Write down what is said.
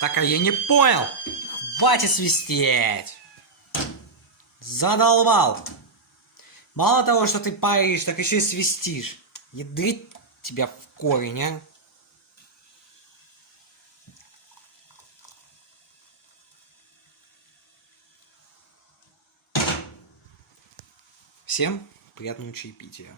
Так, а я не понял. Хватит свистеть. Задолбал. Мало того, что ты паришь, так еще и свистишь. Ядрить тебя в корень, а. Всем приятного чаепития.